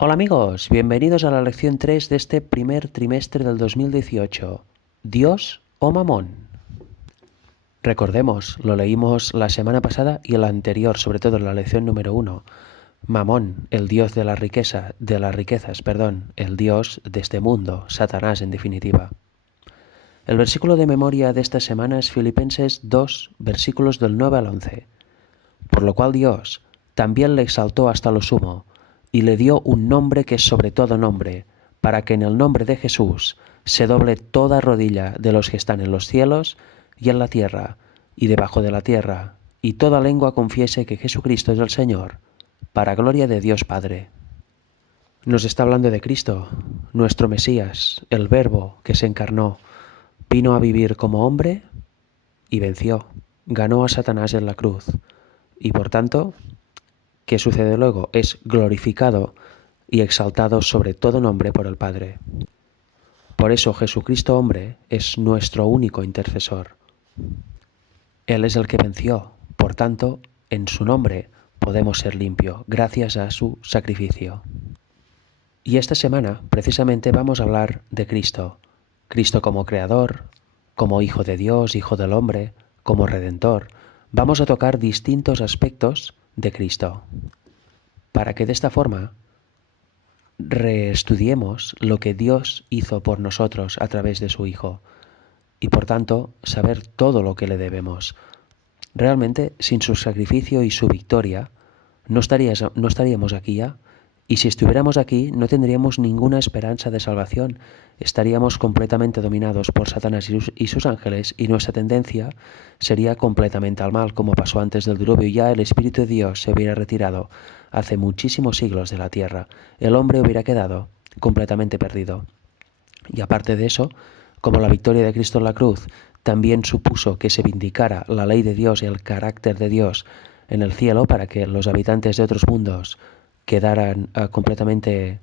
Hola amigos, bienvenidos a la lección 3 de este primer trimestre del 2018. ¿Dios o Mamón? Recordemos, lo leímos la semana pasada y la anterior, sobre todo en la lección número 1. Mamón, el dios de la riqueza, de las riquezas, perdón, el dios de este mundo, Satanás en definitiva. El versículo de memoria de esta semana es Filipenses 2, versículos del 9 al 11. Por lo cual Dios también le exaltó hasta lo sumo, y le dio un nombre que es sobre todo nombre, para que en el nombre de Jesús se doble toda rodilla de los que están en los cielos y en la tierra y debajo de la tierra, y toda lengua confiese que Jesucristo es el Señor, para gloria de Dios Padre. Nos está hablando de Cristo, nuestro Mesías, el Verbo que se encarnó, vino a vivir como hombre y venció, ganó a Satanás en la cruz, y por tanto, ¿qué sucede luego? Es glorificado y exaltado sobre todo nombre por el Padre. Por eso Jesucristo hombre es nuestro único intercesor. Él es el que venció, por tanto, en su nombre podemos ser limpios gracias a su sacrificio. Y esta semana precisamente vamos a hablar de Cristo. Cristo como creador, como hijo de Dios, hijo del hombre, como redentor. Vamos a tocar distintos aspectos de Cristo, para que de esta forma reestudiemos lo que Dios hizo por nosotros a través de su Hijo y por tanto saber todo lo que le debemos. Realmente, sin su sacrificio y su victoria, no estaríamos aquí ya. Y si estuviéramos aquí, no tendríamos ninguna esperanza de salvación. Estaríamos completamente dominados por Satanás y sus ángeles, y nuestra tendencia sería completamente al mal, como pasó antes del diluvio. Ya el Espíritu de Dios se hubiera retirado hace muchísimos siglos de la tierra. El hombre hubiera quedado completamente perdido. Y aparte de eso, como la victoria de Cristo en la cruz también supuso que se vindicara la ley de Dios y el carácter de Dios en el cielo para que los habitantes de otros mundos quedaran completamente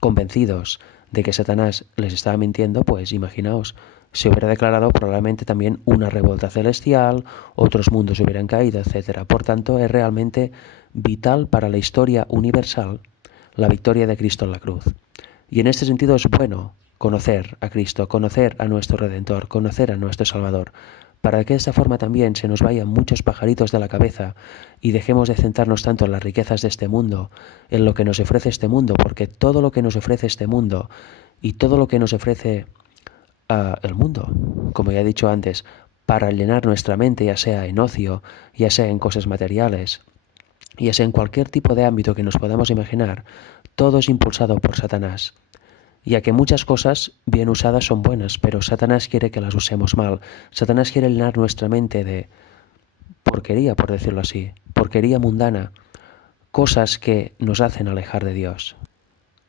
convencidos de que Satanás les estaba mintiendo, pues imaginaos, se hubiera declarado probablemente también una revuelta celestial, otros mundos hubieran caído, etc. Por tanto, es realmente vital para la historia universal la victoria de Cristo en la cruz. Y en este sentido es bueno conocer a Cristo, conocer a nuestro Redentor, conocer a nuestro Salvador, para que de esta forma también se nos vayan muchos pajaritos de la cabeza y dejemos de centrarnos tanto en las riquezas de este mundo, en lo que nos ofrece este mundo, porque todo lo que nos ofrece este mundo y todo lo que nos ofrece el mundo, como ya he dicho antes, para llenar nuestra mente, ya sea en ocio, ya sea en cosas materiales, ya sea en cualquier tipo de ámbito que nos podamos imaginar, todo es impulsado por Satanás, ya que muchas cosas bien usadas son buenas, pero Satanás quiere que las usemos mal. Satanás quiere llenar nuestra mente de porquería, por decirlo así, porquería mundana, cosas que nos hacen alejar de Dios,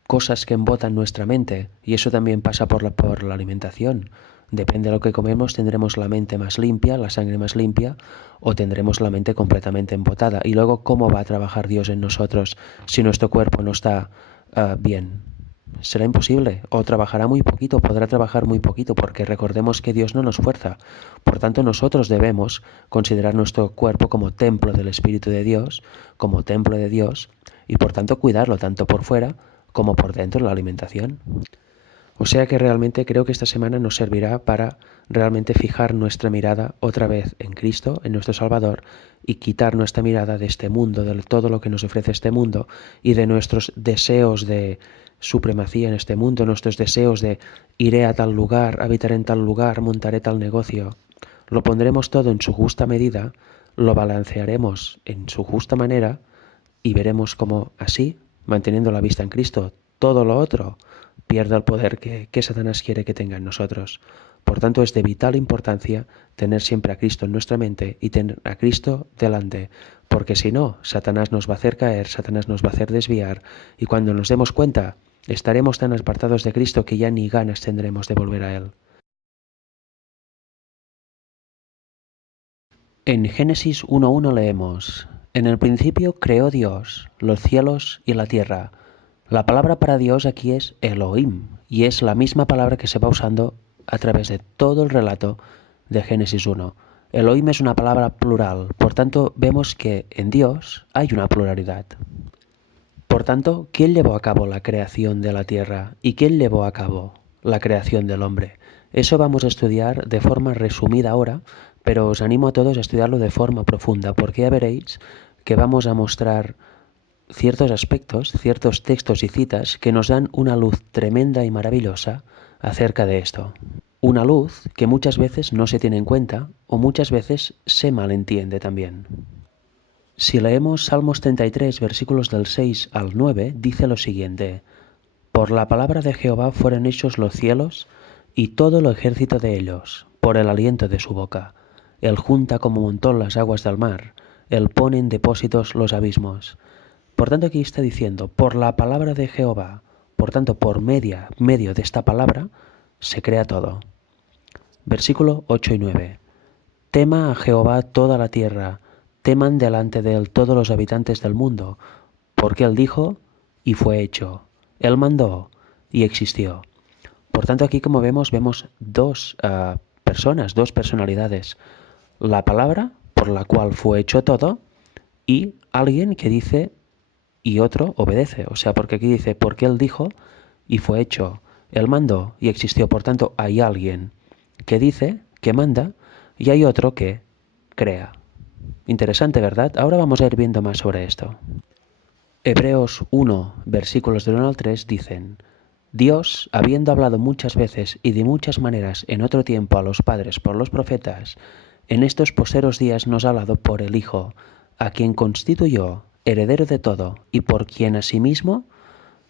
cosas que embotan nuestra mente, y eso también pasa por la alimentación. Depende de lo que comemos, tendremos la mente más limpia, la sangre más limpia, o tendremos la mente completamente embotada. Y luego, ¿cómo va a trabajar Dios en nosotros si nuestro cuerpo no está bien? Será imposible, o trabajará muy poquito, podrá trabajar muy poquito, porque recordemos que Dios no nos fuerza. Por tanto, nosotros debemos considerar nuestro cuerpo como templo del Espíritu de Dios, como templo de Dios, y por tanto cuidarlo tanto por fuera como por dentro, la alimentación. O sea que realmente creo que esta semana nos servirá para realmente fijar nuestra mirada otra vez en Cristo, en nuestro Salvador, y quitar nuestra mirada de este mundo, de todo lo que nos ofrece este mundo y de nuestros deseos de supremacía en este mundo, nuestros deseos de iré a tal lugar, habitaré en tal lugar, montaré tal negocio. Lo pondremos todo en su justa medida, lo balancearemos en su justa manera y veremos cómo así, manteniendo la vista en Cristo, todo lo otro pierde el poder que Satanás quiere que tenga en nosotros. Por tanto, es de vital importancia tener siempre a Cristo en nuestra mente y tener a Cristo delante, porque si no, Satanás nos va a hacer caer, Satanás nos va a hacer desviar, y cuando nos demos cuenta, estaremos tan apartados de Cristo que ya ni ganas tendremos de volver a Él. En Génesis 1.1 leemos: En el principio creó Dios los cielos y la tierra. La palabra para Dios aquí es Elohim, y es la misma palabra que se va usando a través de todo el relato de Génesis 1. Elohim es una palabra plural, por tanto vemos que en Dios hay una pluralidad. Por tanto, ¿quién llevó a cabo la creación de la tierra? ¿Y quién llevó a cabo la creación del hombre? Eso vamos a estudiar de forma resumida ahora, pero os animo a todos a estudiarlo de forma profunda, porque ya veréis que vamos a mostrar ciertos aspectos, ciertos textos y citas que nos dan una luz tremenda y maravillosa acerca de esto. Una luz que muchas veces no se tiene en cuenta o muchas veces se malentiende también. Si leemos Salmos 33, versículos del 6 al 9, dice lo siguiente: Por la palabra de Jehová fueron hechos los cielos y todo el ejército de ellos, por el aliento de su boca. Él junta como montón las aguas del mar, él pone en depósitos los abismos. Por tanto, aquí está diciendo, por la palabra de Jehová, por tanto, por medio de esta palabra, se crea todo. Versículo 8 y 9. Tema a Jehová toda la tierra, teman delante de él todos los habitantes del mundo, porque él dijo y fue hecho, él mandó y existió. Por tanto, aquí como vemos dos personas, dos personalidades. La palabra por la cual fue hecho todo y alguien que dice y otro obedece. O sea, porque aquí dice, porque él dijo y fue hecho, él mandó y existió. Por tanto, hay alguien que dice, que manda, y hay otro que crea. Interesante, ¿verdad? Ahora vamos a ir viendo más sobre esto. Hebreos 1, versículos del 1 al 3 dicen: Dios, habiendo hablado muchas veces y de muchas maneras en otro tiempo a los padres por los profetas, en estos posteros días nos ha hablado por el Hijo, a quien constituyó heredero de todo y por quien asimismo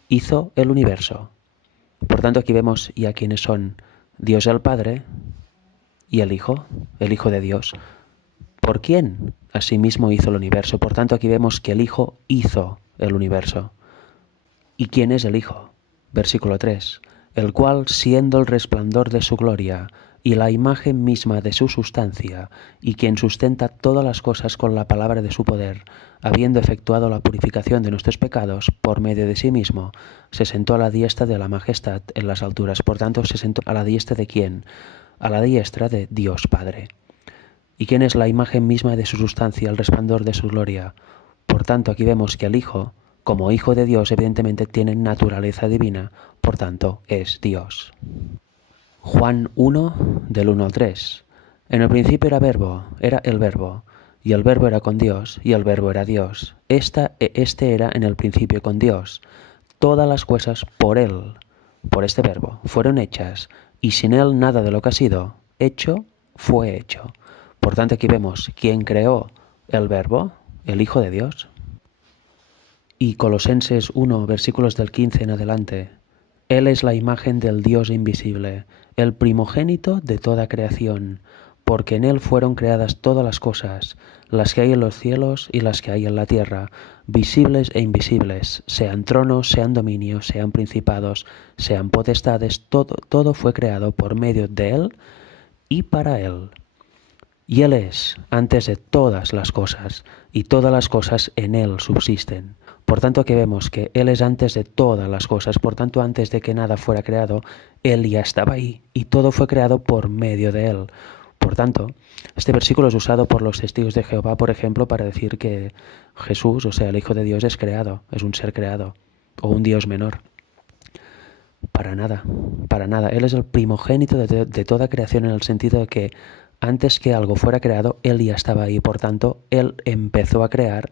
hizo el universo. Por tanto, aquí vemos ya quiénes son Dios el Padre y el Hijo de Dios. ¿Por quién asimismo hizo el universo? Por tanto, aquí vemos que el Hijo hizo el universo. ¿Y quién es el Hijo? Versículo 3. El cual, siendo el resplandor de su gloria y la imagen misma de su sustancia, y quien sustenta todas las cosas con la palabra de su poder, habiendo efectuado la purificación de nuestros pecados por medio de sí mismo, se sentó a la diestra de la majestad en las alturas. Por tanto, se sentó a la diestra de ¿quién? A la diestra de Dios Padre. ¿Y quién es la imagen misma de su sustancia, el resplandor de su gloria? Por tanto, aquí vemos que el Hijo, como Hijo de Dios, evidentemente tiene naturaleza divina, por tanto, es Dios. Juan 1, del 1 al 3. En el principio era el Verbo, y el Verbo era con Dios, y el Verbo era Dios. Este era en el principio con Dios. Todas las cosas por Él, por este Verbo, fueron hechas, y sin Él nada de lo que ha sido hecho fue hecho. Por tanto, aquí vemos quién creó el Verbo, el Hijo de Dios. Y Colosenses 1, versículos del 15 en adelante. Él es la imagen del Dios invisible, el primogénito de toda creación, porque en Él fueron creadas todas las cosas, las que hay en los cielos y las que hay en la tierra, visibles e invisibles, sean tronos, sean dominios, sean principados, sean potestades, todo fue creado por medio de Él y para Él. Y Él es antes de todas las cosas, y todas las cosas en Él subsisten. Por tanto, que vemos que Él es antes de todas las cosas, por tanto, antes de que nada fuera creado, Él ya estaba ahí, y todo fue creado por medio de Él. Por tanto, este versículo es usado por los testigos de Jehová, por ejemplo, para decir que Jesús, o sea, el Hijo de Dios, es creado, es un ser creado, o un Dios menor. Para nada, para nada. Él es el primogénito de toda creación en el sentido de que antes que algo fuera creado, Él ya estaba ahí. Por tanto, Él empezó a crear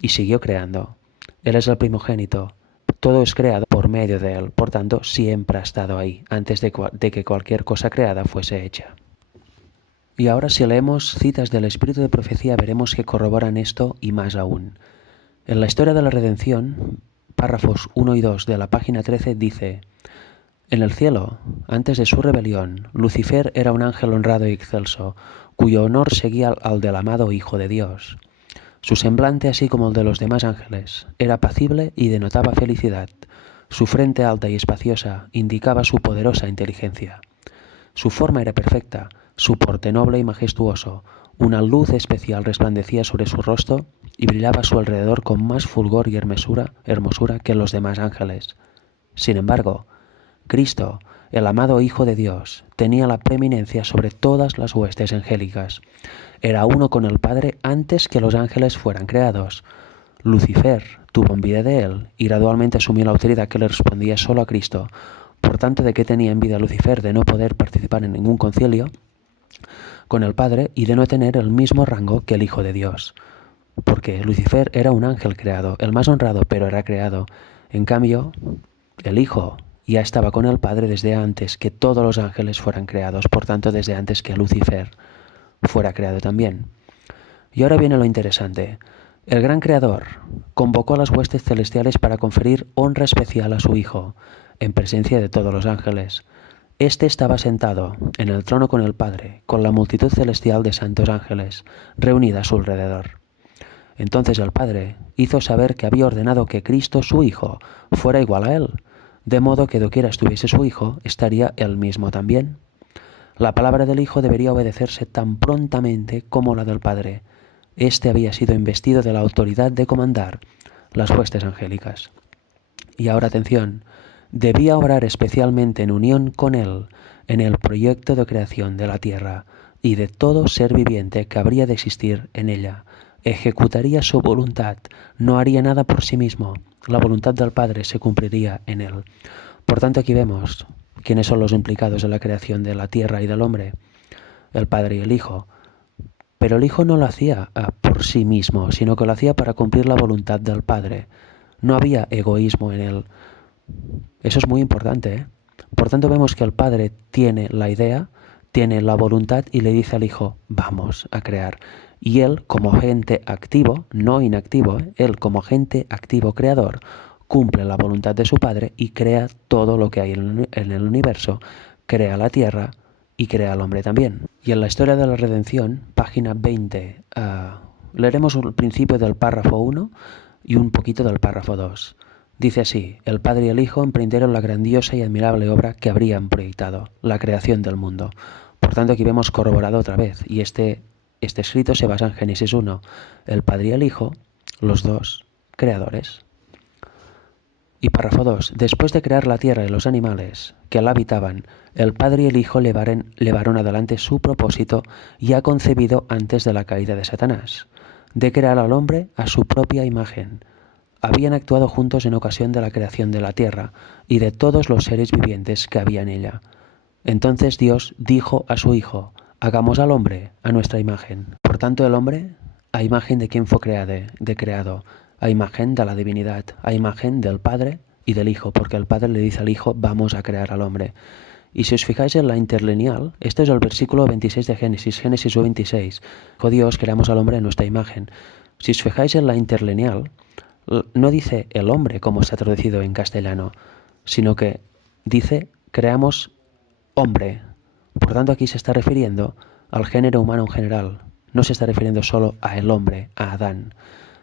y siguió creando. Él es el primogénito. Todo es creado por medio de Él. Por tanto, siempre ha estado ahí, antes de que cualquier cosa creada fuese hecha. Y ahora si leemos citas del Espíritu de Profecía, veremos que corroboran esto y más aún. En la historia de la redención, párrafos 1 y 2 de la página 13 dice: En el cielo, antes de su rebelión, Lucifer era un ángel honrado y excelso, cuyo honor seguía al del amado Hijo de Dios. Su semblante, así como el de los demás ángeles, era apacible y denotaba felicidad. Su frente alta y espaciosa indicaba su poderosa inteligencia. Su forma era perfecta, su porte noble y majestuoso. Una luz especial resplandecía sobre su rostro y brillaba a su alrededor con más fulgor y hermosura que los demás ángeles. Sin embargo, Cristo, el amado Hijo de Dios, tenía la preeminencia sobre todas las huestes angélicas. Era uno con el Padre antes que los ángeles fueran creados. Lucifer tuvo envidia de él y gradualmente asumió la autoridad que le respondía solo a Cristo. Por tanto, ¿de qué tenía envidia Lucifer? De no poder participar en ningún concilio con el Padre y de no tener el mismo rango que el Hijo de Dios. Porque Lucifer era un ángel creado, el más honrado, pero era creado. En cambio, el Hijo ya estaba con el Padre desde antes que todos los ángeles fueran creados, por tanto desde antes que Lucifer fuera creado también. Y ahora viene lo interesante. El gran Creador convocó a las huestes celestiales para conferir honra especial a su Hijo, en presencia de todos los ángeles. Este estaba sentado en el trono con el Padre, con la multitud celestial de santos ángeles, reunida a su alrededor. Entonces el Padre hizo saber que había ordenado que Cristo, su Hijo, fuera igual a él, de modo que doquiera estuviese su Hijo, estaría él mismo también. La palabra del Hijo debería obedecerse tan prontamente como la del Padre. Este había sido investido de la autoridad de comandar las huestes angélicas. Y ahora atención, debía obrar especialmente en unión con él en el proyecto de creación de la tierra y de todo ser viviente que habría de existir en ella. Ejecutaría su voluntad, no haría nada por sí mismo. La voluntad del Padre se cumpliría en él. Por tanto, aquí vemos quiénes son los implicados en la creación de la tierra y del hombre, el Padre y el Hijo. Pero el Hijo no lo hacía por sí mismo, sino que lo hacía para cumplir la voluntad del Padre. No había egoísmo en él. Eso es muy importante, ¿eh? Por tanto, vemos que el Padre tiene la idea, tiene la voluntad y le dice al Hijo, vamos a crear. Y él, como agente activo, no inactivo, él como agente activo creador, cumple la voluntad de su Padre y crea todo lo que hay en el universo, crea la tierra y crea al hombre también. Y en la historia de la redención, página 20, leeremos el principio del párrafo 1 y un poquito del párrafo 2. Dice así, el Padre y el Hijo emprendieron la grandiosa y admirable obra que habrían proyectado, la creación del mundo. Por tanto, aquí vemos corroborado otra vez, y este escrito se basa en Génesis 1, el Padre y el Hijo, los dos creadores. Y párrafo 2. Después de crear la tierra y los animales que la habitaban, el Padre y el Hijo llevaron adelante su propósito ya concebido antes de la caída de Satanás, de crear al hombre a su propia imagen. Habían actuado juntos en ocasión de la creación de la tierra y de todos los seres vivientes que había en ella. Entonces Dios dijo a su Hijo, hagamos al hombre a nuestra imagen. Por tanto, el hombre, a imagen de quien fue creado, a imagen de la divinidad, a imagen del Padre y del Hijo, porque el Padre le dice al Hijo, vamos a crear al hombre. Y si os fijáis en la interlineal, este es el versículo 26 de Génesis 26. Dijo Dios, creamos al hombre a nuestra imagen. Si os fijáis en la interlineal, no dice el hombre como está traducido en castellano, sino que dice creamos hombre. Por tanto, aquí se está refiriendo al género humano en general. No se está refiriendo solo a el hombre, a Adán.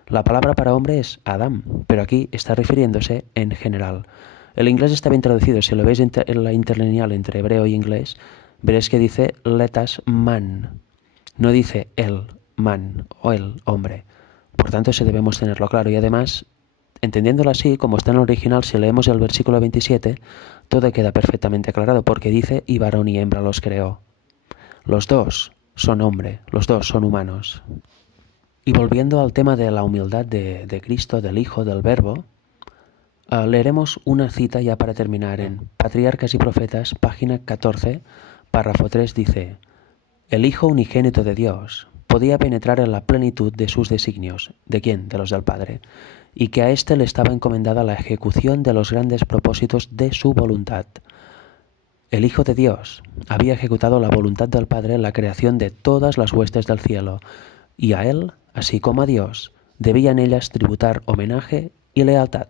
La palabra para hombre es Adam, pero aquí está refiriéndose en general. El inglés está bien traducido. Si lo veis en la interlineal entre hebreo y inglés, veréis que dice let us man. No dice el man o el hombre. Por tanto, eso debemos tenerlo claro. Y además, entendiéndolo así, como está en el original, si leemos el versículo 27, todo queda perfectamente aclarado, porque dice, y varón y hembra los creó. Los dos son hombre, los dos son humanos. Y volviendo al tema de la humildad de Cristo, del Hijo, del Verbo, leeremos una cita ya para terminar en Patriarcas y Profetas, página 14, párrafo 3, dice, el Hijo unigénito de Dios podía penetrar en la plenitud de sus designios. ¿De quién? De los del Padre. Y que a éste le estaba encomendada la ejecución de los grandes propósitos de su voluntad. El Hijo de Dios había ejecutado la voluntad del Padre en la creación de todas las huestes del cielo, y a él, así como a Dios, debían ellas tributar homenaje y lealtad.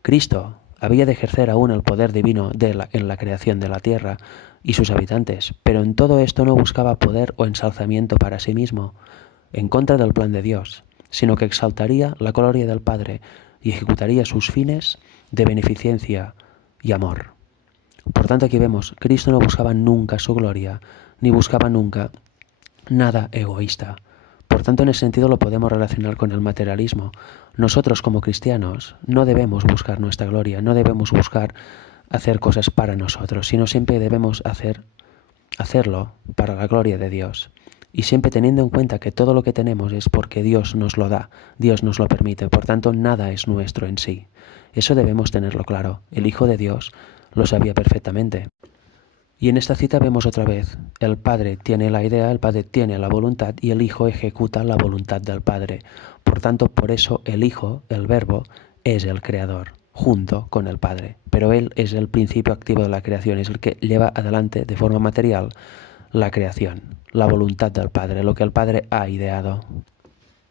Cristo había de ejercer aún el poder divino en la creación de la tierra y sus habitantes, pero en todo esto no buscaba poder o ensalzamiento para sí mismo, en contra del plan de Dios, sino que exaltaría la gloria del Padre y ejecutaría sus fines de beneficencia y amor. Por tanto, aquí vemos, Cristo no buscaba nunca su gloria, ni buscaba nunca nada egoísta. Por tanto, en ese sentido lo podemos relacionar con el materialismo. Nosotros como cristianos no debemos buscar nuestra gloria, no debemos buscar hacer cosas para nosotros, sino siempre debemos hacerlo para la gloria de Dios. y siempre teniendo en cuenta que todo lo que tenemos es porque Dios nos lo da, Dios nos lo permite, por tanto nada es nuestro en sí. Eso debemos tenerlo claro. El Hijo de Dios lo sabía perfectamente. Y en esta cita vemos otra vez, el Padre tiene la idea, el Padre tiene la voluntad y el Hijo ejecuta la voluntad del Padre. Por tanto, por eso el Hijo, el Verbo, es el Creador, junto con el Padre. Pero Él es el principio activo de la creación, es el que lleva adelante de forma material la creación, la voluntad del Padre, lo que el Padre ha ideado.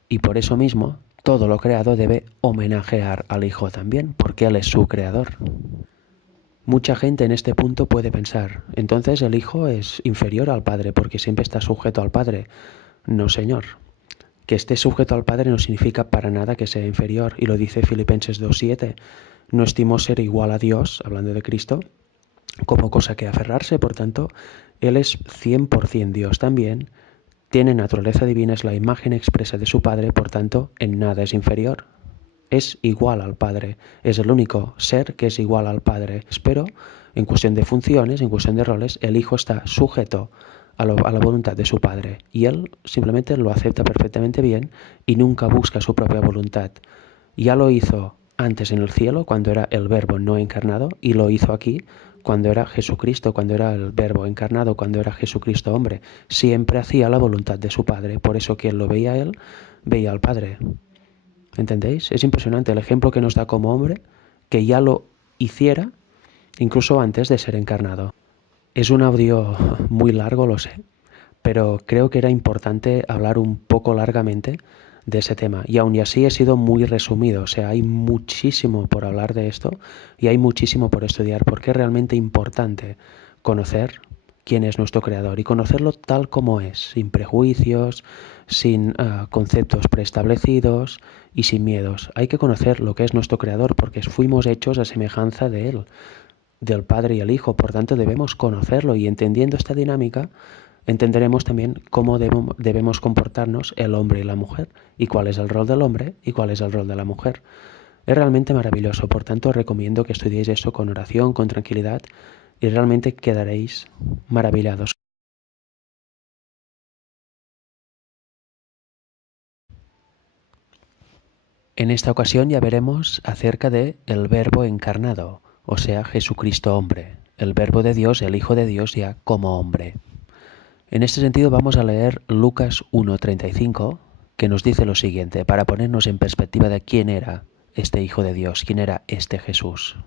Y por eso mismo, todo lo creado debe homenajear al Hijo también, porque Él es su Creador. Mucha gente en este punto puede pensar, entonces el Hijo es inferior al Padre porque siempre está sujeto al Padre. No, señor. Que esté sujeto al Padre no significa para nada que sea inferior, y lo dice Filipenses 2:7. No estimó ser igual a Dios, hablando de Cristo, como cosa que aferrarse, por tanto, Él es 100% Dios también, tiene naturaleza divina, es la imagen expresa de su Padre, por tanto, en nada es inferior. Es igual al Padre, es el único ser que es igual al Padre. Pero en cuestión de funciones, en cuestión de roles, el Hijo está sujeto a la voluntad de su Padre y Él simplemente lo acepta perfectamente bien y nunca busca su propia voluntad. Ya lo hizo antes en el cielo, cuando era el Verbo no encarnado, y lo hizo aquí cuando era Jesucristo, cuando era el Verbo encarnado, cuando era Jesucristo hombre. Siempre hacía la voluntad de su Padre, por eso quien lo veía a Él, veía al Padre. ¿Entendéis? Es impresionante el ejemplo que nos da como hombre, que ya lo hiciera incluso antes de ser encarnado. Es un audio muy largo, lo sé, pero creo que era importante hablar un poco largamente de ese tema. Y aún así he sido muy resumido, o sea, hay muchísimo por hablar de esto y hay muchísimo por estudiar, porque es realmente importante conocer quién es nuestro creador y conocerlo tal como es, sin prejuicios, sin conceptos preestablecidos y sin miedos. Hay que conocer lo que es nuestro creador porque fuimos hechos a semejanza de él, del Padre y el Hijo, por tanto debemos conocerlo, y entendiendo esta dinámica entenderemos también cómo debemos comportarnos el hombre y la mujer, y cuál es el rol del hombre y cuál es el rol de la mujer. Es realmente maravilloso, por tanto recomiendo que estudiéis esto con oración, con tranquilidad, y realmente quedaréis maravillados. En esta ocasión ya veremos acerca de el Verbo encarnado, o sea, Jesucristo hombre, el Verbo de Dios, el Hijo de Dios ya como hombre. En este sentido vamos a leer Lucas 1:35, que nos dice lo siguiente, para ponernos en perspectiva de quién era este Hijo de Dios, quién era este Jesús.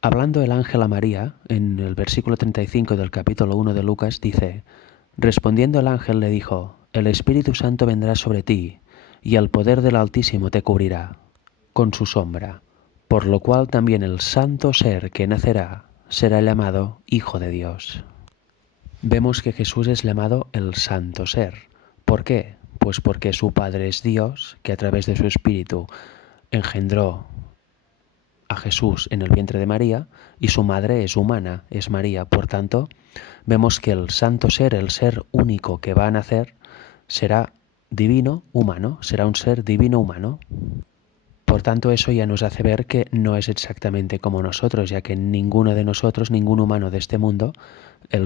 Hablando el ángel a María, en el versículo 35 del capítulo 1 de Lucas, dice, respondiendo el ángel le dijo, el Espíritu Santo vendrá sobre ti, y el poder del Altísimo te cubrirá con su sombra, por lo cual también el santo ser que nacerá será llamado Hijo de Dios. Vemos que Jesús es llamado el santo ser. ¿Por qué? Pues porque su Padre es Dios, que a través de su Espíritu engendró a Jesús en el vientre de María, y su madre es humana, es María. Por tanto, vemos que el santo ser, el ser único que va a nacer, será divino humano, será un ser divino humano. Por tanto, eso ya nos hace ver que no es exactamente como nosotros, ya que ninguno de nosotros, ningún humano de este mundo,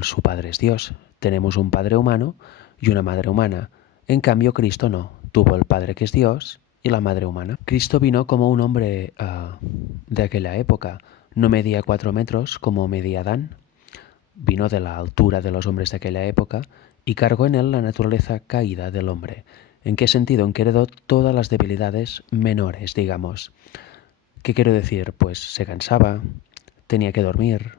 su padre es Dios. Tenemos un padre humano y una madre humana. En cambio, Cristo no. Tuvo el padre que es Dios y la madre humana. Cristo vino como un hombre de aquella época. No medía 4 metros como medía Adán. Vino de la altura de los hombres de aquella época y cargó en él la naturaleza caída del hombre. ¿En qué sentido? En que heredó todas las debilidades menores, digamos. ¿Qué quiero decir? Pues se cansaba, tenía que dormir,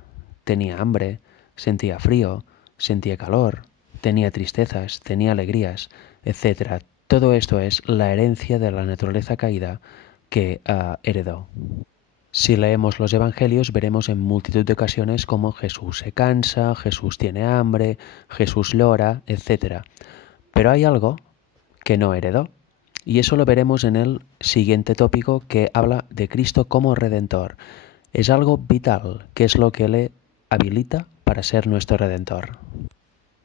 tenía hambre, sentía frío, sentía calor, tenía tristezas, tenía alegrías, etc. Todo esto es la herencia de la naturaleza caída que heredó. Si leemos los evangelios veremos en multitud de ocasiones cómo Jesús se cansa, Jesús tiene hambre, Jesús llora, etc. Pero hay algo que no heredó, y eso lo veremos en el siguiente tópico, que habla de Cristo como Redentor. Es algo vital, que es lo que le habilita para ser nuestro Redentor.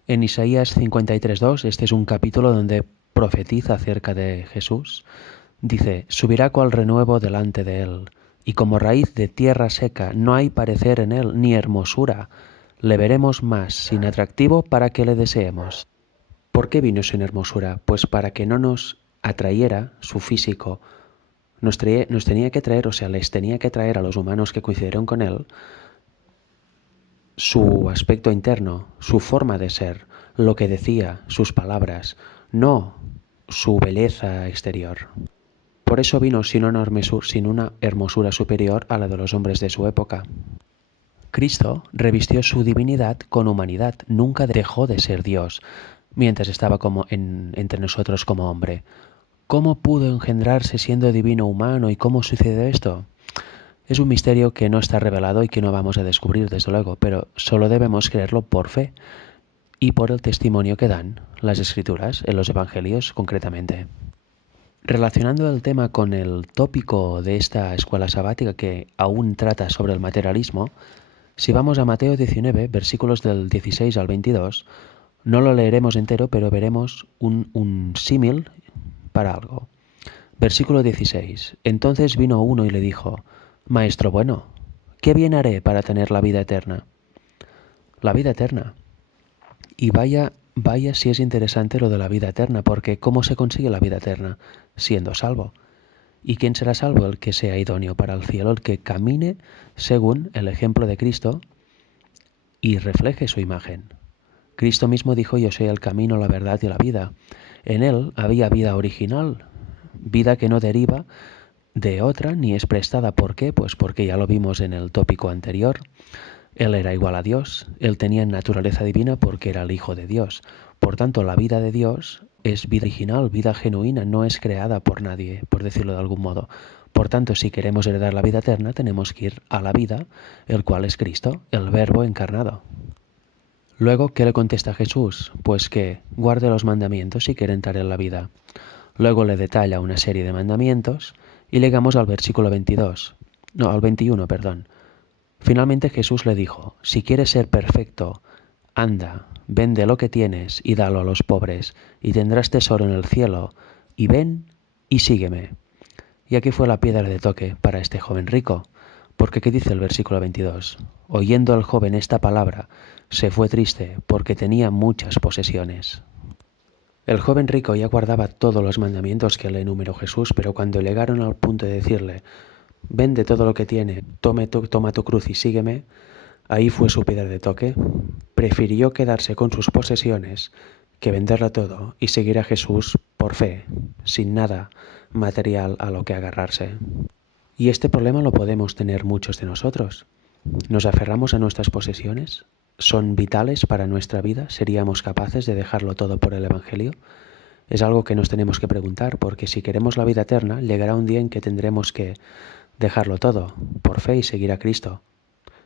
En Isaías 53:2, este es un capítulo donde profetiza acerca de Jesús, dice, subirá cual renuevo delante de él, y como raíz de tierra seca, no hay parecer en él ni hermosura, le veremos más sin atractivo para que le deseemos. ¿Por qué vino sin hermosura? Pues para que no nos atrayera su físico. Nos tenía que traer, o sea, les tenía que traer a los humanos que coincidieron con él su aspecto interno, su forma de ser, lo que decía, sus palabras, no su belleza exterior. Por eso vino sin una hermosura superior a la de los hombres de su época. Cristo revistió su divinidad con humanidad, nunca dejó de ser Dios, mientras estaba entre nosotros como hombre. ¿Cómo pudo engendrarse siendo divino humano y cómo sucedió esto? Es un misterio que no está revelado y que no vamos a descubrir, desde luego, pero solo debemos creerlo por fe y por el testimonio que dan las Escrituras, en los Evangelios concretamente. Relacionando el tema con el tópico de esta escuela sabática que aún trata sobre el materialismo, si vamos a Mateo 19, versículos del 16 al 22, no lo leeremos entero, pero veremos un símil para algo. Versículo 16. Entonces vino uno y le dijo: Maestro bueno, ¿qué bien haré para tener la vida eterna? La vida eterna. Y vaya si es interesante lo de la vida eterna, porque ¿cómo se consigue la vida eterna? Siendo salvo. ¿Y quién será salvo? El que sea idóneo para el cielo, el que camine según el ejemplo de Cristo y refleje su imagen. Cristo mismo dijo: Yo soy el camino, la verdad y la vida. En él había vida original, vida que no deriva de otra ni es prestada. ¿Por qué? Pues porque ya lo vimos en el tópico anterior. Él era igual a Dios, él tenía naturaleza divina porque era el Hijo de Dios. Por tanto, la vida de Dios es vida original, vida genuina, no es creada por nadie, por decirlo de algún modo. Por tanto, si queremos heredar la vida eterna, tenemos que ir a la vida, el cual es Cristo, el Verbo encarnado. Luego, ¿qué le contesta Jesús? Pues que guarde los mandamientos si quiere entrar en la vida. Luego le detalla una serie de mandamientos y llegamos al versículo 22. No, al 21, perdón. Finalmente Jesús le dijo: Si quieres ser perfecto, anda, vende lo que tienes y dalo a los pobres, y tendrás tesoro en el cielo, y ven y sígueme. Y aquí fue la piedra de toque para este joven rico, porque ¿qué dice el versículo 22? Oyendo el joven esta palabra, se fue triste, porque tenía muchas posesiones. El joven rico ya guardaba todos los mandamientos que le enumeró Jesús, pero cuando llegaron al punto de decirle: Vende todo lo que tiene, toma tu cruz y sígueme, ahí fue su piedra de toque. Prefirió quedarse con sus posesiones que venderla todo y seguir a Jesús por fe, sin nada material a lo que agarrarse. Y este problema lo podemos tener muchos de nosotros. ¿Nos aferramos a nuestras posesiones? ¿Son vitales para nuestra vida? ¿Seríamos capaces de dejarlo todo por el Evangelio? Es algo que nos tenemos que preguntar, porque si queremos la vida eterna, llegará un día en que tendremos que dejarlo todo por fe y seguir a Cristo.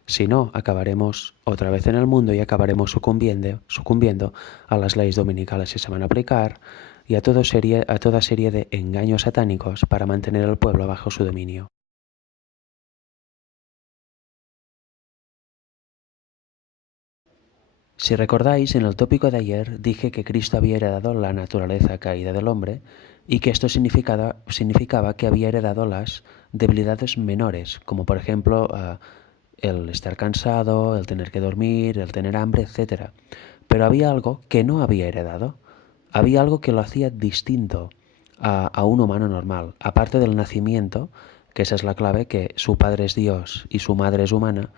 Si no, acabaremos otra vez en el mundo y acabaremos sucumbiendo a las leyes dominicales que se van a aplicar y a toda serie de engaños satánicos para mantener al pueblo bajo su dominio. Si recordáis, en el tópico de ayer dije que Cristo había heredado la naturaleza caída del hombre y que esto significaba que había heredado las debilidades menores, como por ejemplo el estar cansado, el tener que dormir, el tener hambre, etc. Pero había algo que no había heredado. Había algo que lo hacía distinto a un humano normal. Aparte del nacimiento, que esa es la clave, que su padre es Dios y su madre es humana,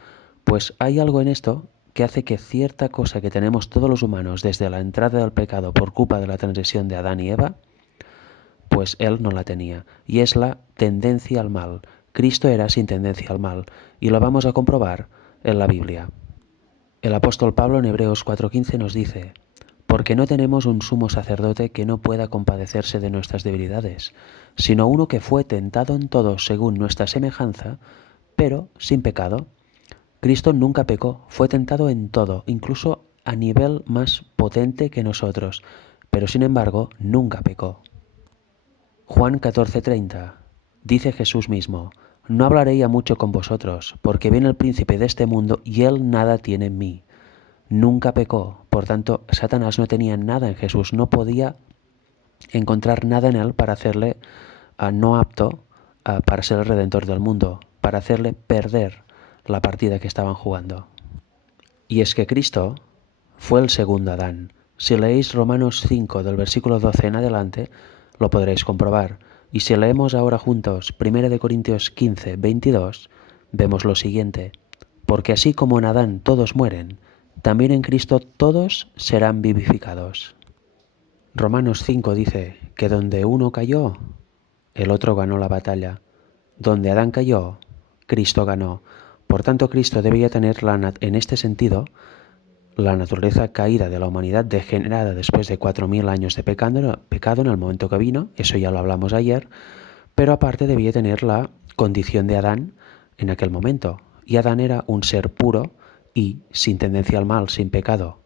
pues hay algo en esto que hace que cierta cosa que tenemos todos los humanos desde la entrada del pecado por culpa de la transgresión de Adán y Eva, pues él no la tenía. Y es la tendencia al mal. Cristo era sin tendencia al mal, y lo vamos a comprobar en la Biblia. El apóstol Pablo en Hebreos 4:15 nos dice: porque no tenemos un sumo sacerdote que no pueda compadecerse de nuestras debilidades, sino uno que fue tentado en todo según nuestra semejanza, pero sin pecado. Cristo nunca pecó, fue tentado en todo, incluso a nivel más potente que nosotros, pero sin embargo nunca pecó. Juan 14:30. Dice Jesús mismo: no hablaré ya mucho con vosotros, porque viene el príncipe de este mundo y él nada tiene en mí. Nunca pecó, por tanto, Satanás no tenía nada en Jesús, no podía encontrar nada en él para hacerle no apto para ser el redentor del mundo, para hacerle perder la partida que estaban jugando. Y es que Cristo fue el segundo Adán, Si leéis Romanos 5 del versículo 12 en adelante, lo podréis comprobar. Y si leemos ahora juntos 1 Corintios 15, 22, vemos lo siguiente. Porque así como en Adán todos mueren, también en Cristo todos serán vivificados. Romanos 5 dice que donde uno cayó, el otro ganó la batalla. Donde Adán cayó, Cristo ganó. Por tanto, Cristo debía tener en este sentido la naturaleza caída de la humanidad degenerada después de 4000 años de pecado en el momento que vino, eso ya lo hablamos ayer, pero aparte debía tener la condición de Adán en aquel momento. Y Adán era un ser puro y sin tendencia al mal, sin pecado.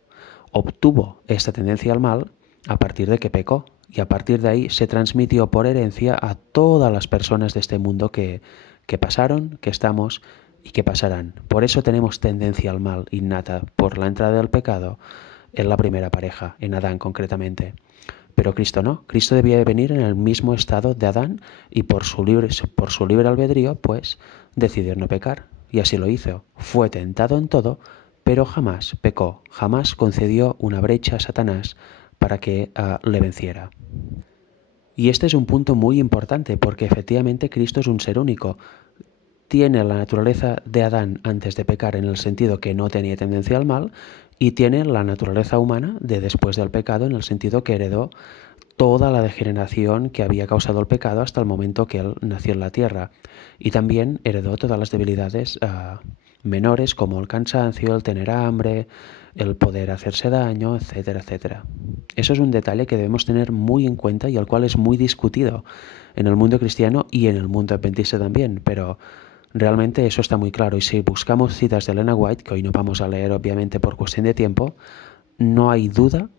Obtuvo esta tendencia al mal a partir de que pecó, y a partir de ahí se transmitió por herencia a todas las personas de este mundo que pasaron, que estamos y que pasarán. Por eso tenemos tendencia al mal innata, por la entrada del pecado en la primera pareja, en Adán concretamente. Pero Cristo no, Cristo debía venir en el mismo estado de Adán y por su libre albedrío, pues, decidió no pecar. Y así lo hizo. Fue tentado en todo, pero jamás pecó, jamás concedió una brecha a Satanás para que le venciera. Y este es un punto muy importante porque efectivamente Cristo es un ser único. Tiene la naturaleza de Adán antes de pecar en el sentido que no tenía tendencia al mal y tiene la naturaleza humana de después del pecado en el sentido que heredó toda la degeneración que había causado el pecado hasta el momento que él nació en la tierra. Y también heredó todas las debilidades menores como el cansancio, el tener hambre, el poder hacerse daño, etcétera, etcétera. Eso es un detalle que debemos tener muy en cuenta y el cual es muy discutido en el mundo cristiano y en el mundo adventista también, pero realmente eso está muy claro. Y si buscamos citas de Elena White, que hoy no vamos a leer obviamente por cuestión de tiempo, no hay duda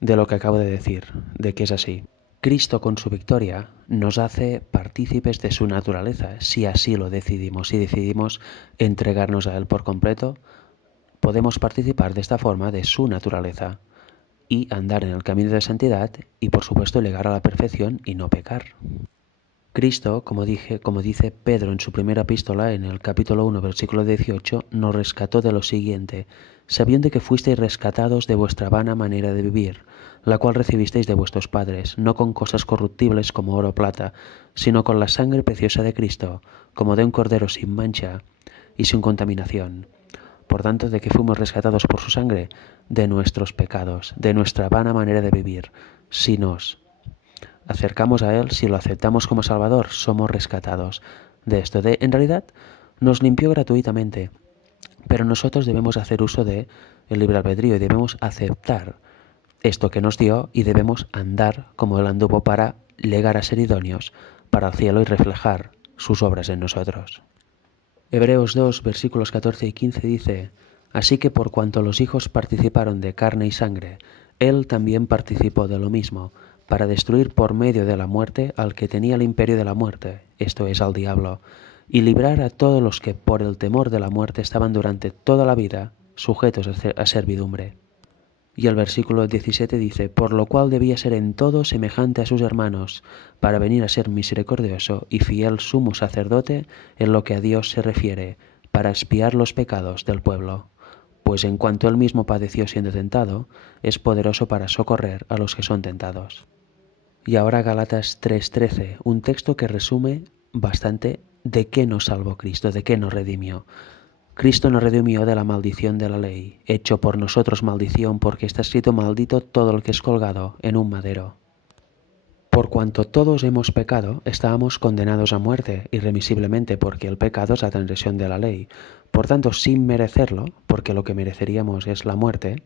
de lo que acabo de decir, de que es así. Cristo con su victoria nos hace partícipes de su naturaleza, si así lo decidimos, si decidimos entregarnos a Él por completo, podemos participar de esta forma de su naturaleza y andar en el camino de santidad y por supuesto llegar a la perfección y no pecar. Cristo, como dice Pedro en su primera epístola, en el capítulo 1, versículo 18, nos rescató de lo siguiente, sabiendo que fuisteis rescatados de vuestra vana manera de vivir, la cual recibisteis de vuestros padres, no con cosas corruptibles como oro o plata, sino con la sangre preciosa de Cristo, como de un cordero sin mancha y sin contaminación. Por tanto, ¿de que fuimos rescatados por su sangre? De nuestros pecados, de nuestra vana manera de vivir. Si nos acercamos a Él, si lo aceptamos como Salvador, somos rescatados de esto. En realidad, nos limpió gratuitamente, pero nosotros debemos hacer uso de el libre albedrío y debemos aceptar esto que nos dio y debemos andar como Él anduvo para llegar a ser idóneos para el cielo y reflejar sus obras en nosotros. Hebreos 2, versículos 14 y 15 dice, así que por cuanto los hijos participaron de carne y sangre, Él también participó de lo mismo, para destruir por medio de la muerte al que tenía el imperio de la muerte, esto es, al diablo, y librar a todos los que por el temor de la muerte estaban durante toda la vida sujetos a servidumbre. Y el versículo 17 dice, por lo cual debía ser en todo semejante a sus hermanos, para venir a ser misericordioso y fiel sumo sacerdote en lo que a Dios se refiere, para expiar los pecados del pueblo. Pues en cuanto él mismo padeció siendo tentado, es poderoso para socorrer a los que son tentados. Y ahora Gálatas 3:13, un texto que resume bastante de qué nos salvó Cristo, de qué nos redimió. Cristo nos redimió de la maldición de la ley, hecho por nosotros maldición, porque está escrito maldito todo el que es colgado en un madero. Por cuanto todos hemos pecado, estábamos condenados a muerte, irremisiblemente, porque el pecado es la transgresión de la ley. Por tanto, sin merecerlo, porque lo que mereceríamos es la muerte,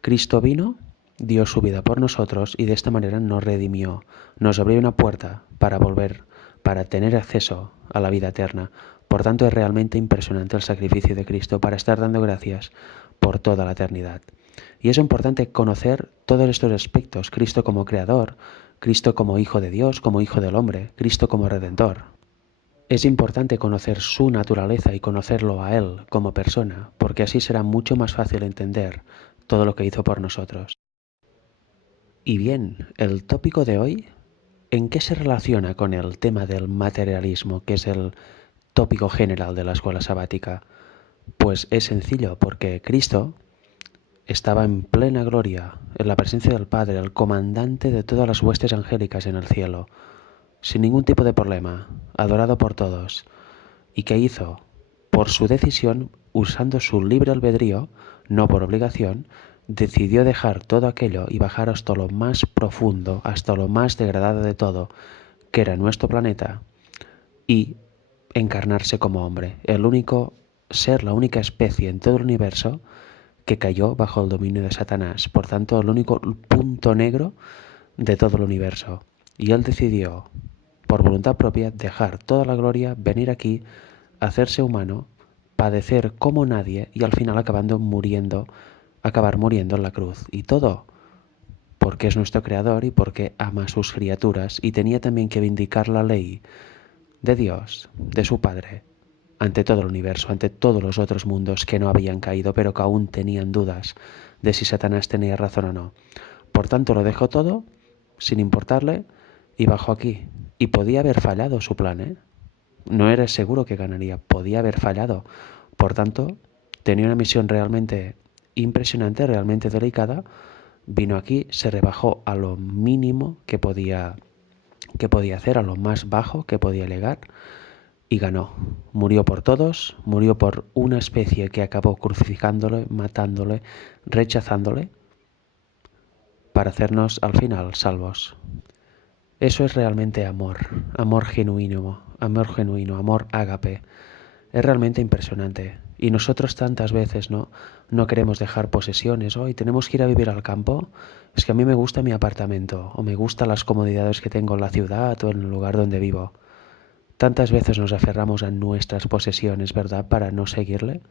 Cristo vino, dio su vida por nosotros y de esta manera nos redimió, nos abrió una puerta para volver, para tener acceso a la vida eterna. Por tanto, es realmente impresionante el sacrificio de Cristo para estar dando gracias por toda la eternidad. Y es importante conocer todos estos aspectos, Cristo como Creador, Cristo como Hijo de Dios, como Hijo del Hombre, Cristo como Redentor. Es importante conocer su naturaleza y conocerlo a Él como persona, porque así será mucho más fácil entender todo lo que hizo por nosotros. Y bien, el tópico de hoy, ¿en qué se relaciona con el tema del materialismo, que es el tópico general de la escuela sabática? Pues es sencillo, porque Cristo estaba en plena gloria, en la presencia del Padre, el comandante de todas las huestes angélicas en el cielo, sin ningún tipo de problema, adorado por todos. ¿Y qué hizo? Por su decisión, usando su libre albedrío, no por obligación, decidió dejar todo aquello y bajar hasta lo más profundo, hasta lo más degradado de todo, que era nuestro planeta, y encarnarse como hombre, el único ser, la única especie en todo el universo que cayó bajo el dominio de Satanás, por tanto el único punto negro de todo el universo. Y él decidió, por voluntad propia, dejar toda la gloria, venir aquí, hacerse humano, padecer como nadie y al final acabar muriendo en la cruz. Y todo porque es nuestro creador y porque ama a sus criaturas y tenía también que vindicar la ley de Dios, de su Padre, ante todo el universo, ante todos los otros mundos que no habían caído, pero que aún tenían dudas de si Satanás tenía razón o no. Por tanto, lo dejó todo, sin importarle, y bajó aquí. Y podía haber fallado su plan, ¿eh? No era seguro que ganaría, podía haber fallado. Por tanto, tenía una misión realmente impresionante, realmente delicada. Vino aquí, se rebajó a lo mínimo que podía hacer, a lo más bajo que podía llegar, y ganó. Murió por todos, murió por una especie que acabó crucificándole, matándole, rechazándole, para hacernos al final salvos. Eso es realmente amor, amor genuino, amor ágape. Es realmente impresionante. Y nosotros tantas veces no queremos dejar posesiones. Hoy tenemos que ir a vivir al campo. Es que a mí me gusta mi apartamento o me gustan las comodidades que tengo en la ciudad o en el lugar donde vivo. Tantas veces nos aferramos a nuestras posesiones, ¿verdad? Para no seguirle.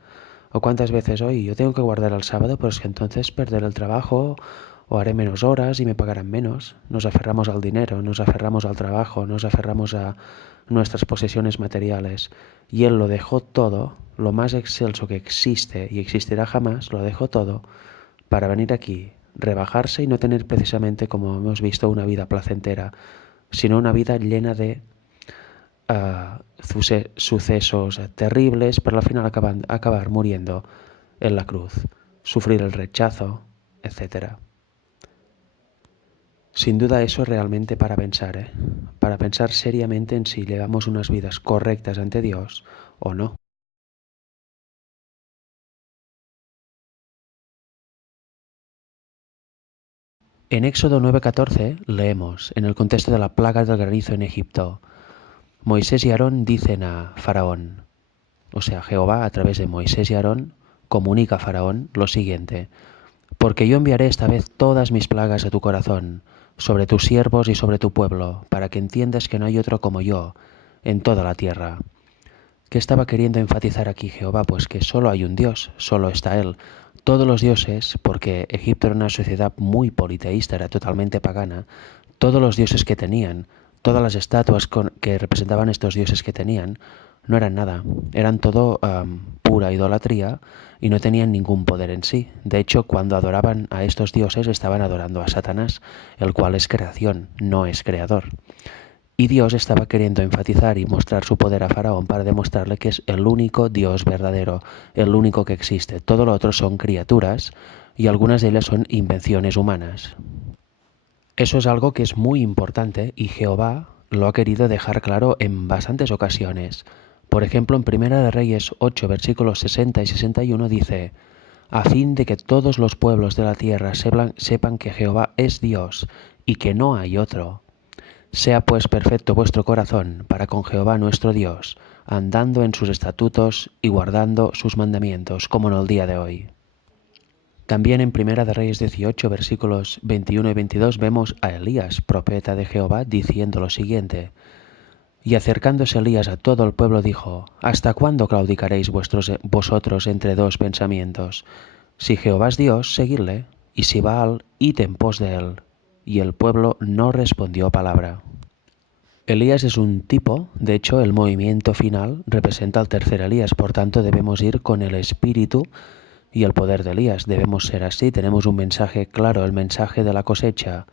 O cuántas veces hoy yo tengo que guardar el sábado, pero es que entonces perderé el trabajo o haré menos horas y me pagarán menos. Nos aferramos al dinero, nos aferramos al trabajo, nos aferramos a nuestras posesiones materiales. Y él lo dejó todo, lo más excelso que existe y existirá jamás, lo dejó todo para venir aquí, rebajarse y no tener precisamente, como hemos visto, una vida placentera, sino una vida llena de sucesos terribles, pero al final acabar muriendo en la cruz, sufrir el rechazo, etcétera. Sin duda eso es realmente para pensar, ¿eh? Para pensar seriamente en si llevamos unas vidas correctas ante Dios o no. En Éxodo 9:14 leemos, en el contexto de la plaga del granizo en Egipto, Moisés y Aarón dicen a Faraón, o sea, Jehová a través de Moisés y Aarón comunica a Faraón lo siguiente: porque yo enviaré esta vez todas mis plagas a tu corazón, sobre tus siervos y sobre tu pueblo, para que entiendas que no hay otro como yo en toda la tierra. ¿Qué estaba queriendo enfatizar aquí Jehová? Pues que solo hay un Dios, solo está Él. Todos los dioses, porque Egipto era una sociedad muy politeísta, era totalmente pagana, todos los dioses que tenían, todas las estatuas que representaban estos dioses que tenían, no eran nada, eran todo pura idolatría y no tenían ningún poder en sí. De hecho, cuando adoraban a estos dioses estaban adorando a Satanás, el cual es creación, no es creador. Y Dios estaba queriendo enfatizar y mostrar su poder a Faraón para demostrarle que es el único Dios verdadero, el único que existe. Todo lo otro son criaturas y algunas de ellas son invenciones humanas. Eso es algo que es muy importante y Jehová lo ha querido dejar claro en bastantes ocasiones. Por ejemplo, en Primera de Reyes 8, versículos 60 y 61 dice: a fin de que todos los pueblos de la tierra sepan que Jehová es Dios y que no hay otro. Sea pues perfecto vuestro corazón para con Jehová nuestro Dios, andando en sus estatutos y guardando sus mandamientos, como en el día de hoy. También en Primera de Reyes 18, versículos 21 y 22 vemos a Elías, profeta de Jehová, diciendo lo siguiente: y acercándose Elías a todo el pueblo dijo: ¿hasta cuándo claudicaréis vosotros entre dos pensamientos? Si Jehová es Dios, seguidle, y si Baal, id en pos de él. Y el pueblo no respondió palabra. Elías es un tipo, de hecho el movimiento final representa al tercer Elías, por tanto debemos ir con el espíritu y el poder de Elías, debemos ser así, tenemos un mensaje claro, el mensaje de la cosecha: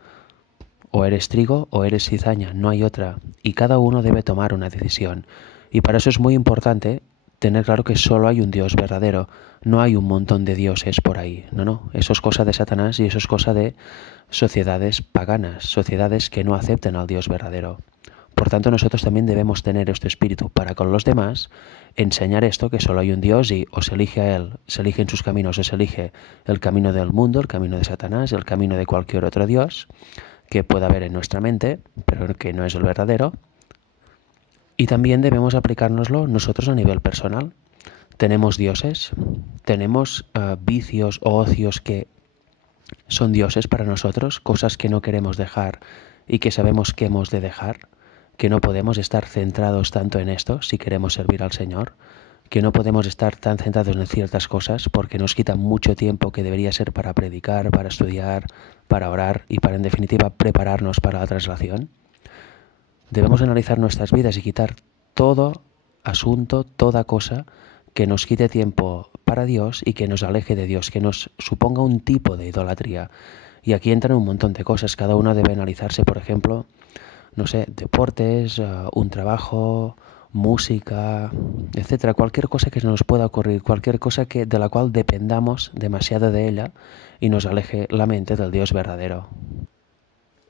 o eres trigo o eres cizaña, no hay otra, y cada uno debe tomar una decisión. Y para eso es muy importante tener claro que solo hay un Dios verdadero, no hay un montón de dioses por ahí, no, eso es cosa de Satanás y eso es cosa de sociedades paganas, sociedades que no aceptan al Dios verdadero. Por tanto, nosotros también debemos tener este espíritu para con los demás enseñar esto, que solo hay un Dios y o se elige a Él, se elige en sus caminos, o se elige el camino del mundo, el camino de Satanás, el camino de cualquier otro Dios que pueda haber en nuestra mente, pero que no es el verdadero. Y también debemos aplicárnoslo nosotros a nivel personal. Tenemos dioses, tenemos vicios o ocios que son dioses para nosotros, cosas que no queremos dejar y que sabemos que hemos de dejar, que no podemos estar centrados tanto en esto si queremos servir al Señor, que no podemos estar tan centrados en ciertas cosas porque nos quita mucho tiempo que debería ser para predicar, para estudiar, para orar y para en definitiva prepararnos para la traslación. Debemos analizar nuestras vidas y quitar todo asunto, toda cosa que nos quite tiempo para Dios y que nos aleje de Dios, que nos suponga un tipo de idolatría. Y aquí entran un montón de cosas. Cada uno debe analizarse, por ejemplo, no sé, deportes, un trabajo, música, etcétera. Cualquier cosa que nos pueda ocurrir, cualquier cosa de la cual dependamos demasiado de ella y nos aleje la mente del Dios verdadero.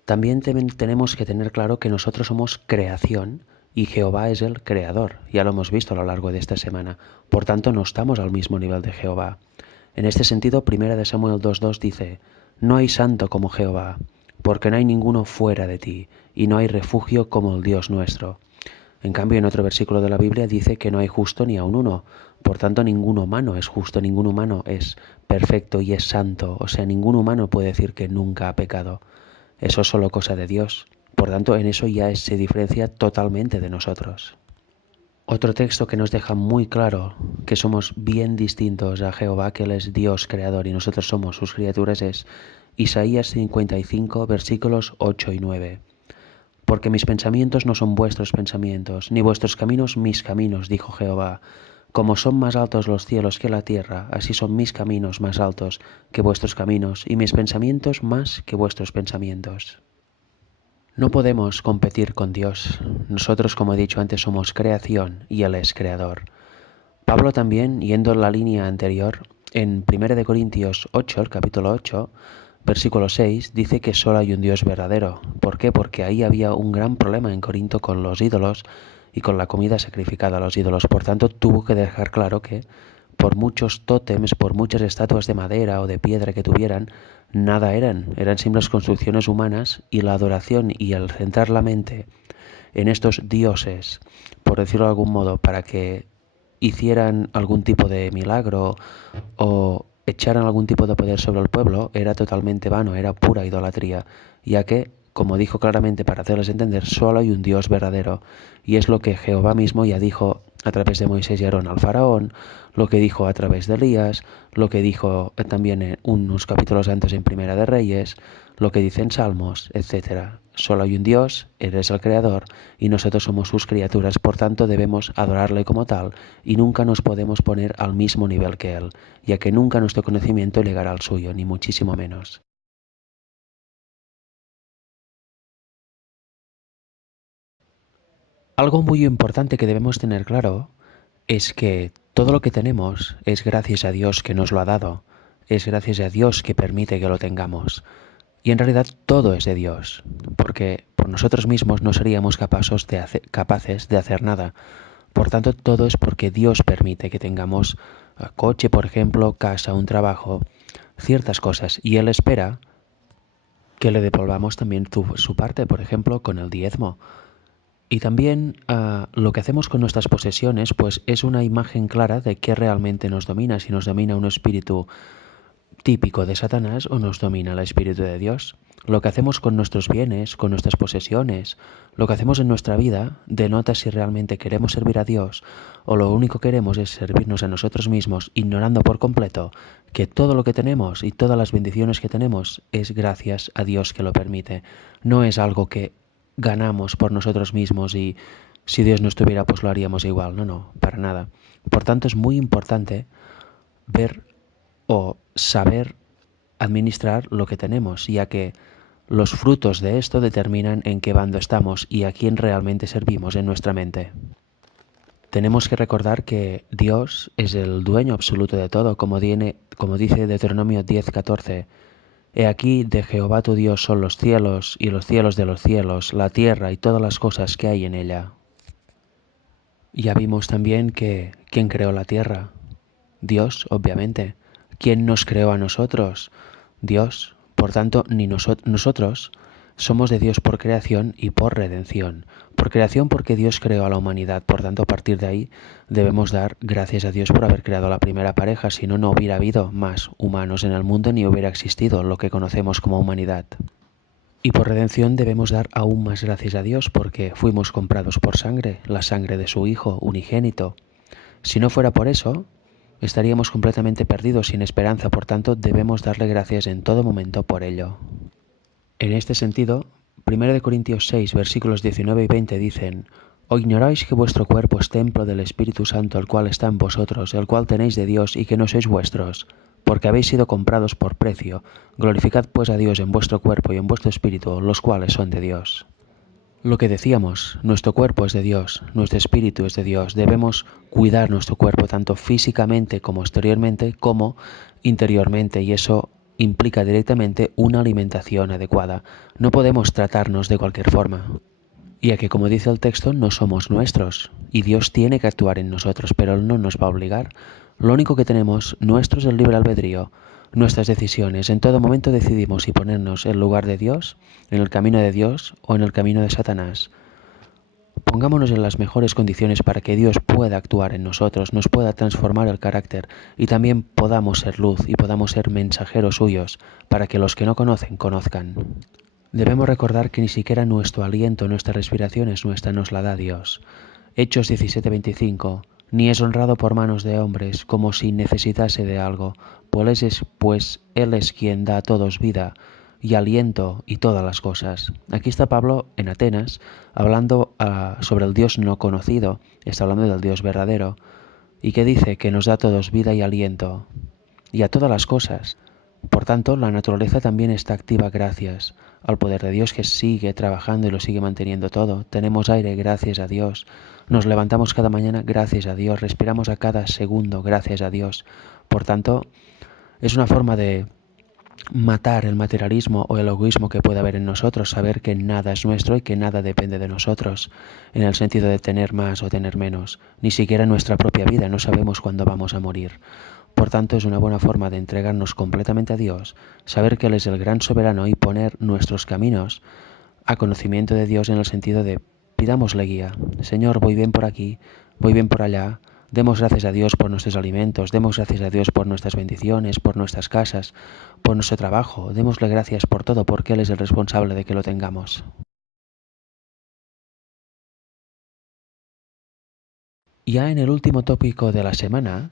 También tenemos que tener claro que nosotros somos creación y Jehová es el creador. Ya lo hemos visto a lo largo de esta semana. Por tanto, no estamos al mismo nivel de Jehová. En este sentido, 1 Samuel 2.2 dice: No hay santo como Jehová, porque no hay ninguno fuera de ti, y no hay refugio como el Dios nuestro. En cambio, en otro versículo de la Biblia dice que no hay justo ni aun uno. Por tanto, ningún humano es justo, ningún humano es perfecto y es santo. O sea, ningún humano puede decir que nunca ha pecado. Eso es solo cosa de Dios. Por tanto, en eso ya se diferencia totalmente de nosotros. Otro texto que nos deja muy claro que somos bien distintos a Jehová, que Él es Dios creador y nosotros somos sus criaturas, es Isaías 55, versículos 8 y 9. Porque mis pensamientos no son vuestros pensamientos, ni vuestros caminos mis caminos, dijo Jehová. Como son más altos los cielos que la tierra, así son mis caminos más altos que vuestros caminos, y mis pensamientos más que vuestros pensamientos. No podemos competir con Dios. Nosotros, como he dicho antes, somos creación y Él es creador. Pablo también, yendo en la línea anterior, en 1 Corintios 8, el capítulo 8, versículo 6, dice que solo hay un Dios verdadero. ¿Por qué? Porque ahí había un gran problema en Corinto con los ídolos y con la comida sacrificada a los ídolos. Por tanto, tuvo que dejar claro que por muchos tótems, por muchas estatuas de madera o de piedra que tuvieran, nada eran simples construcciones humanas y la adoración y el centrar la mente en estos dioses, por decirlo de algún modo, para que hicieran algún tipo de milagro o echaran algún tipo de poder sobre el pueblo, era totalmente vano, era pura idolatría, ya que, como dijo claramente para hacerles entender, solo hay un Dios verdadero, y es lo que Jehová mismo ya dijo a través de Moisés y Aarón al faraón, lo que dijo a través de Elías, lo que dijo también en unos capítulos antes en Primera de Reyes, lo que dice en Salmos, etc. Solo hay un Dios, Él es el Creador, y nosotros somos sus criaturas, por tanto debemos adorarle como tal, y nunca nos podemos poner al mismo nivel que Él, ya que nunca nuestro conocimiento llegará al suyo, ni muchísimo menos. Algo muy importante que debemos tener claro es que todo lo que tenemos es gracias a Dios que nos lo ha dado, es gracias a Dios que permite que lo tengamos. Y en realidad todo es de Dios, porque por nosotros mismos no seríamos capaces de hacer nada. Por tanto, todo es porque Dios permite que tengamos coche, por ejemplo, casa, un trabajo, ciertas cosas, y Él espera que le devolvamos también su parte, por ejemplo, con el diezmo. Y también lo que hacemos con nuestras posesiones, pues es una imagen clara de qué realmente nos domina, si nos domina un espíritu típico de Satanás o nos domina el espíritu de Dios. Lo que hacemos con nuestros bienes, con nuestras posesiones, lo que hacemos en nuestra vida, denota si realmente queremos servir a Dios o lo único que queremos es servirnos a nosotros mismos, ignorando por completo que todo lo que tenemos y todas las bendiciones que tenemos es gracias a Dios que lo permite. No es algo que ganamos por nosotros mismos y si Dios no estuviera pues lo haríamos igual. No, para nada. Por tanto es muy importante ver o saber administrar lo que tenemos, ya que los frutos de esto determinan en qué bando estamos y a quién realmente servimos en nuestra mente. Tenemos que recordar que Dios es el dueño absoluto de todo, como dice Deuteronomio 10:14. He aquí de Jehová tu Dios son los cielos y los cielos de los cielos, la tierra y todas las cosas que hay en ella. Ya vimos también que ¿quién creó la tierra? Dios, obviamente. ¿Quién nos creó a nosotros? Dios. Por tanto, ni nosotros somos de Dios por creación y por redención. Por creación porque Dios creó a la humanidad. Por tanto, a partir de ahí debemos dar gracias a Dios por haber creado la primera pareja. Si no, no hubiera habido más humanos en el mundo ni hubiera existido lo que conocemos como humanidad. Y por redención debemos dar aún más gracias a Dios porque fuimos comprados por sangre, la sangre de su Hijo unigénito. Si no fuera por eso, estaríamos completamente perdidos, sin esperanza, por tanto debemos darle gracias en todo momento por ello. En este sentido, 1 Corintios 6, versículos 19 y 20 dicen: ¿O ignoráis que vuestro cuerpo es templo del Espíritu Santo, el cual está en vosotros, el cual tenéis de Dios y que no sois vuestros? Porque habéis sido comprados por precio. Glorificad pues a Dios en vuestro cuerpo y en vuestro espíritu, los cuales son de Dios. Lo que decíamos, nuestro cuerpo es de Dios, nuestro espíritu es de Dios. Debemos cuidar nuestro cuerpo tanto físicamente como exteriormente como interiormente, y eso implica directamente una alimentación adecuada. No podemos tratarnos de cualquier forma, ya que, como dice el texto, no somos nuestros y Dios tiene que actuar en nosotros, pero Él no nos va a obligar. Lo único que tenemos nuestro es el libre albedrío, nuestras decisiones. En todo momento decidimos si ponernos en lugar de Dios, en el camino de Dios o en el camino de Satanás. Pongámonos en las mejores condiciones para que Dios pueda actuar en nosotros, nos pueda transformar el carácter y también podamos ser luz y podamos ser mensajeros suyos para que los que no conocen conozcan. Debemos recordar que ni siquiera nuestro aliento, nuestra respiración es nuestra, nos la da Dios. Hechos 17:25. Ni es honrado por manos de hombres, como si necesitase de algo, pues Él es quien da a todos vida y aliento y todas las cosas. Aquí está Pablo en Atenas hablando sobre el Dios no conocido, está hablando del Dios verdadero, y que dice que nos da a todos vida y aliento y a todas las cosas. Por tanto, la naturaleza también está activa gracias al poder de Dios que sigue trabajando y lo sigue manteniendo todo. Tenemos aire gracias a Dios. Nos levantamos cada mañana gracias a Dios. Respiramos a cada segundo gracias a Dios. Por tanto, es una forma de matar el materialismo o el egoísmo que puede haber en nosotros, saber que nada es nuestro y que nada depende de nosotros, en el sentido de tener más o tener menos. Ni siquiera nuestra propia vida, no sabemos cuándo vamos a morir. Por tanto, es una buena forma de entregarnos completamente a Dios, saber que Él es el gran soberano y poner nuestros caminos a conocimiento de Dios en el sentido de pidámosle guía. Señor, voy bien por aquí, voy bien por allá. Demos gracias a Dios por nuestros alimentos, demos gracias a Dios por nuestras bendiciones, por nuestras casas, por nuestro trabajo. Démosle gracias por todo porque Él es el responsable de que lo tengamos. Ya en el último tópico de la semana,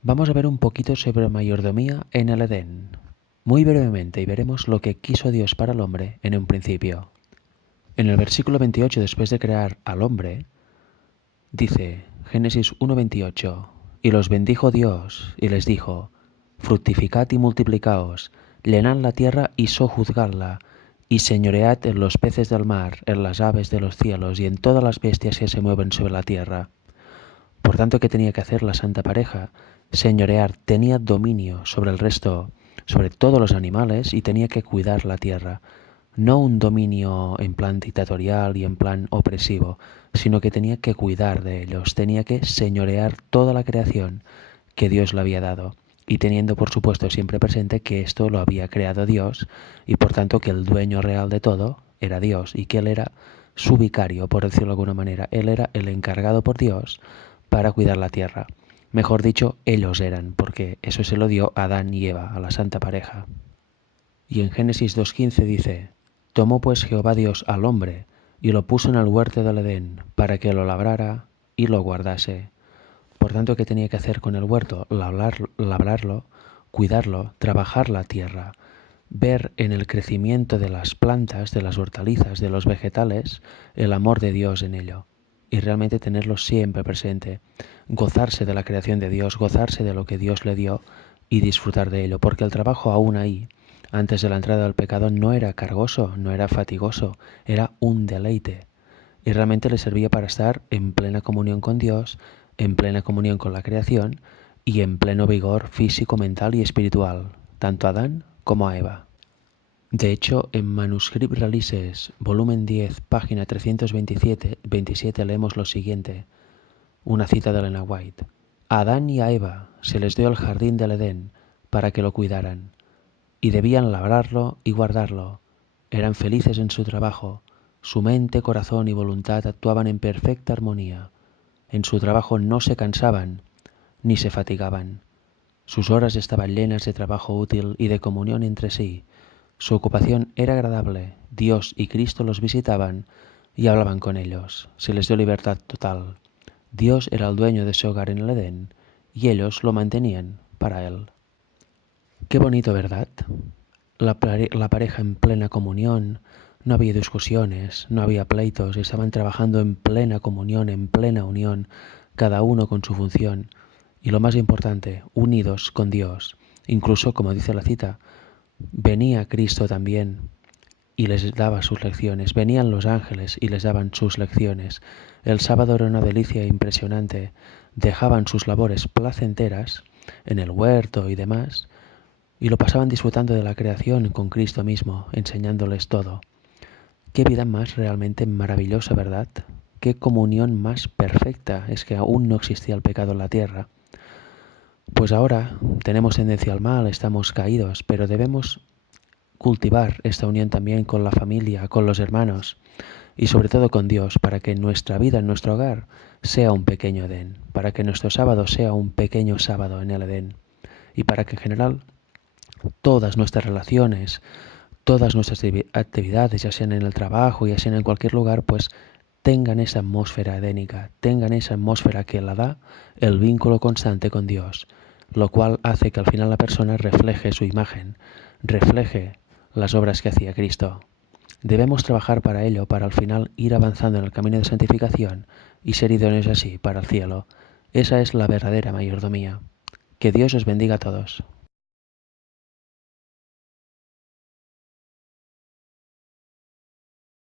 vamos a ver un poquito sobre mayordomía en el Edén. Muy brevemente y veremos lo que quiso Dios para el hombre en un principio. En el versículo 28, después de crear al hombre, dice Génesis 1:28, y los bendijo Dios y les dijo, fructificad y multiplicaos, llenad la tierra y sojuzgadla, y señoread en los peces del mar, en las aves de los cielos y en todas las bestias que se mueven sobre la tierra. Por tanto, ¿qué tenía que hacer la santa pareja? Señorear, tenía dominio sobre el resto, sobre todos los animales y tenía que cuidar la tierra. No un dominio en plan dictatorial y en plan opresivo, sino que tenía que cuidar de ellos, tenía que señorear toda la creación que Dios le había dado, y teniendo por supuesto siempre presente que esto lo había creado Dios, y por tanto que el dueño real de todo era Dios, y que Él era su vicario, por decirlo de alguna manera. Él era el encargado por Dios para cuidar la tierra. Mejor dicho, ellos eran, porque eso se lo dio a Adán y Eva, a la santa pareja. Y en Génesis 2:15 dice, tomó pues Jehová Dios al hombre y lo puso en el huerto del Edén para que lo labrara y lo guardase. Por tanto, ¿qué tenía que hacer con el huerto? Labrarlo, cuidarlo, trabajar la tierra, ver en el crecimiento de las plantas, de las hortalizas, de los vegetales, el amor de Dios en ello. Y realmente tenerlo siempre presente, gozarse de la creación de Dios, gozarse de lo que Dios le dio y disfrutar de ello, porque el trabajo aún ahí, antes de la entrada del pecado, no era cargoso, no era fatigoso, era un deleite. y realmente les servía para estar en plena comunión con Dios, en plena comunión con la creación y en pleno vigor físico, mental y espiritual, tanto a Adán como a Eva. De hecho, en Manuscript Releases, volumen 10, página 327 leemos lo siguiente, una cita de Elena White. A Adán y a Eva se les dio el jardín del Edén para que lo cuidaran, y debían labrarlo y guardarlo. Eran felices en su trabajo, su mente, corazón y voluntad actuaban en perfecta armonía. En su trabajo no se cansaban ni se fatigaban. Sus horas estaban llenas de trabajo útil y de comunión entre sí. Su ocupación era agradable, Dios y Cristo los visitaban y hablaban con ellos. Se les dio libertad total. Dios era el dueño de ese hogar en el Edén y ellos lo mantenían para él. Qué bonito, ¿verdad? La pareja en plena comunión, no había discusiones, no había pleitos, estaban trabajando en plena comunión, en plena unión, cada uno con su función y lo más importante, unidos con Dios. Incluso, como dice la cita, venía Cristo también y les daba sus lecciones, venían los ángeles y les daban sus lecciones. El sábado era una delicia impresionante, dejaban sus labores placenteras en el huerto y demás, y lo pasaban disfrutando de la creación con Cristo mismo, enseñándoles todo. Qué vida más realmente maravillosa, ¿verdad? Qué comunión más perfecta, es que aún no existía el pecado en la tierra. Pues ahora tenemos tendencia al mal, estamos caídos, pero debemos cultivar esta unión también con la familia, con los hermanos y sobre todo con Dios, para que nuestra vida en nuestro hogar sea un pequeño Edén, para que nuestro sábado sea un pequeño sábado en el Edén y para que en general todas nuestras relaciones, todas nuestras actividades, ya sean en el trabajo, ya sean en cualquier lugar, pues tengan esa atmósfera edénica, tengan esa atmósfera que la da el vínculo constante con Dios, lo cual hace que al final la persona refleje su imagen, refleje las obras que hacía Cristo. Debemos trabajar para ello, para al final ir avanzando en el camino de santificación y ser idóneos así para el cielo. Esa es la verdadera mayordomía. Que Dios os bendiga a todos.